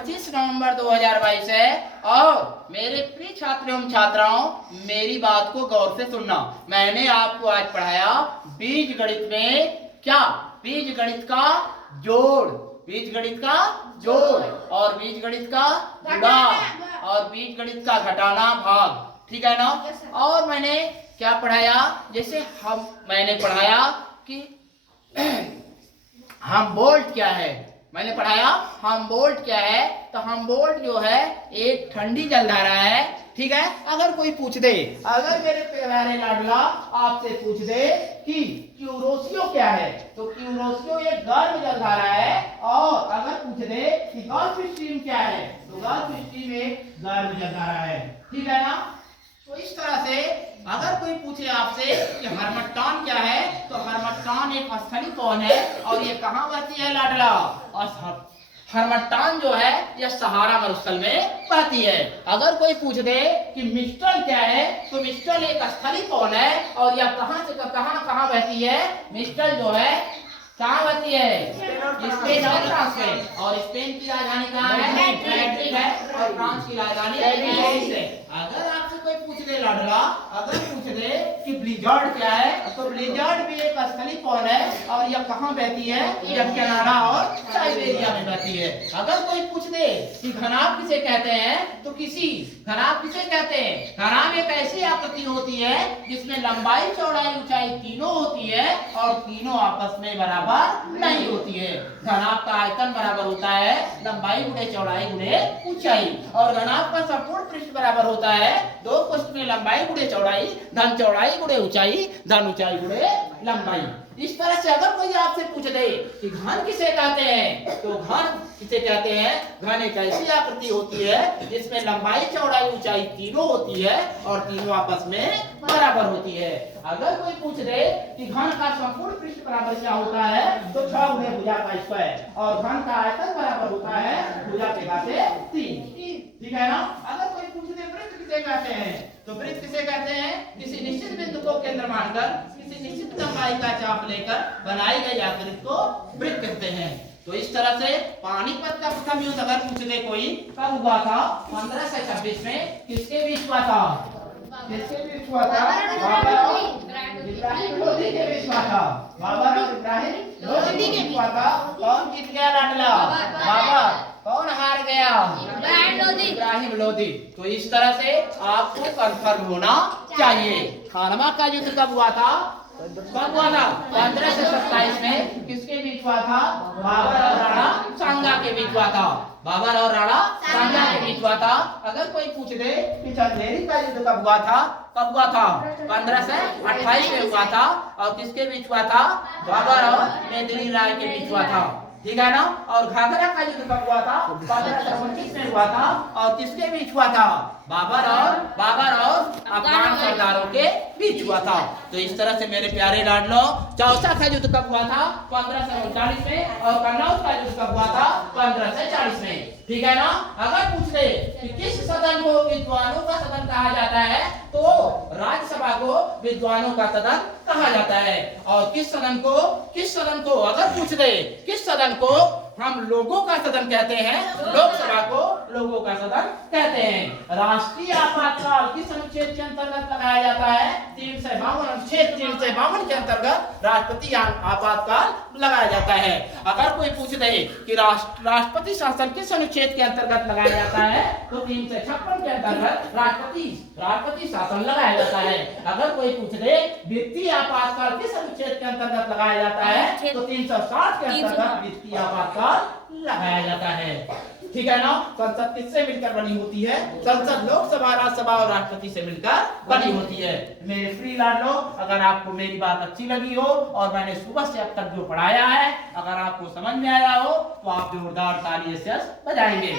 25 नवंबर 2022 है और मेरे प्रिय छात्रों एवं छात्राओं, मेरी बात को गौर से सुनना। मैंने आपको आज पढ़ाया बीज गणित में क्या, बीज गणित का जोड़, बीज गणित का जोड़ और बीज गणित का गुणा और बीज गणित का घटाना भाग, ठीक है ना। और मैंने क्या पढ़ाया, जैसे मैंने पढ़ाया कि हमबोल्ट क्या है, मैंने पढ़ाया हमबोल्ट क्या है। तो हमबोल्ट जो है एक ठंडी जलधारा है, ठीक है। अगर कोई पूछ दे, अगर मेरे प्यारे लाडला आपसे पूछ दे कि क्यूरोसियो क्या है, तो क्यूरोसियो एक गर्म जलधारा है। और अगर पूछ दे कि गल्फ स्ट्रीम क्या है, तो गल्फ स्ट्रीम एक गर्म जलधारा है, ठीक है ना। तो इस तरह से अगर कोई पूछे आपसे कि हर्मट्टान क्या है, तो हर्मट्टान एक स्थलीय कौन है और ये कहाँ बहती है लाडला। हर्मट्टान जो है यह सहारा मरुस्थल में बहती है। अगर कोई पूछ दे कि मिस्टल क्या है, तो मिस्टल एक स्थलीय कौन है और यह कहाँ से कहाँ बहती है। मिस्टल जो है कहाँ बहती है, स्पेन और फ्रांस में। और स्पेन की राजधानी कहाँ है, मैड्रिड है। और फ्रांस की राजधानी पेरिस है। अगर आपसे कोई पूछ दे लाडला, अगर पूछ दे कि ब्लिज़र्ड क्या है, तो ब्लिज़र्ड भी एक स्थलीय कौन है और यह कहाँ बहती है, यह कनाडा और साइबेरिया में बहती है। अगर कोई पूछ दे कि घनाभ किसे कहते हैं, तो घनाभ किसे कहते हैं। घनाभ एक ऐसी आकृति होती है जिसमें लंबाई चौड़ाई ऊंचाई तीनों होती है और तीनों आपस में बराबर नहीं होती है। घनाभ का आयतन बराबर होता है लंबाई गुणे चौड़ाई गुणे ऊंचाई, और घनाभ का संपूर्ण पृष्ठ बराबर होता है दो पृष्ठ में लंबाई गुणे चौड़ाई धन चौड़ाई गुणे ऊंचाई धन ऊंचाई गुणे लंबाई। इस तरह से अगर कोई आपसे पूछ दे कि घन किसे कहते हैं, तो घन किसे कहते हैं, घन एक ऐसी आकृति होती है जिसमें लंबाई चौड़ाई ऊंचाई तीनों होती है और तीनों आपस में बराबर होती है। अगर कोई पूछ दे कि घन का संपूर्ण पृष्ठ बराबर क्या होता है, तो 6 गुणे भुजा का स्क्वायर, और घन का आयतन बराबर होता है भुजा के घाते 3, ठीक है ना। अगर कोई पूछ दे वृत्त किसे कहते हैं, तो वृत्त किसे कहते हैं, किसी निश्चित बिंदु को केंद्र मानकर किसी निश्चित लंबाई का चाप लेकर बनाई गई आकृति को वृत्त कहते हैं। तो इस तरह से पानीपत का प्रथम युद्ध अगर पूछ दे कोई कब हुआ था, 1526 में, किसके बीच हुआ था, किसके बीच हुआ था, बाबर और इब्राहिम लोदी के बीच हुआ था, बाबर और इब्राहिम लोदी के बीच हुआ था। कौन जीत गया लाडला, बाबर। कौन हार गया, इब्राहिम लोदी। तो इस तरह से आपको कंफर्म होना चाहिए। खानवा का युद्ध कब हुआ था, 1527 में, किसके बीच हुआ था, बाबर और राणा सांगा के बीच हुआ था, बाबर और राणा सांगा के बीच हुआ था। अगर कोई पूछ दे कि चंदेरी का युद्ध कब हुआ था, 1528 में हुआ था, और किसके बीच हुआ था, बाबर और मेदिनी राय के बीच हुआ था, ठीक है ना। और घाघरा का युद्ध कब हुआ था, 1529 में हुआ था, और किसके बीच हुआ था, बाबर और अफगान सरदारों के बीच हुआ था। तो इस तरह से मेरे प्यारे लाडलो, चौसा का युद्ध कब हुआ था, 1539 में, और कन्नौज का युद्ध कब हुआ था, 1540 में, ठीक है ना। अगर पूछ ले कि किस सदन को विद्वानों का सदन कहा जाता है, तो राज्यसभा को विद्वानों का सदन कहा जाता है। और किस सदन को अगर पूछ दे, किस सदन को हम लोगों का सदन कहते हैं, लोकसभा को लोगों का सदन कहते हैं। राष्ट्रीय आपातकाल किस अनुच्छेद के अंतर्गत लगाया जाता है, 352 अनुच्छेद 352 के अंतर्गत राष्ट्रपति आपातकाल लगाया जाता है। अगर कोई पूछ दे कि राष्ट्रपति शासन किस अनुच्छेद के अंतर्गत लगाया जाता है, तो 356 के अंतर्गत राष्ट्रपति शासन लगाया जाता है। अगर कोई पूछ दे वित्तीय आपातकाल किस अनुच्छेद के अंतर्गत लगाया जाता है, तो 360 के अंतर्गत वित्तीय आपातकाल लगाया जाता है, ठीक है ना। संसद किससे मिलकर बनी होती है, संसद लोकसभा राज्यसभा और राष्ट्रपति से मिलकर बनी होती है। मेरे फ्री लाडलो, अगर आपको मेरी बात अच्छी लगी हो और मैंने सुबह से अब तक जो पढ़ाया है अगर आपको समझ में आया हो, तो आप जोरदार ताली से बजाएंगे।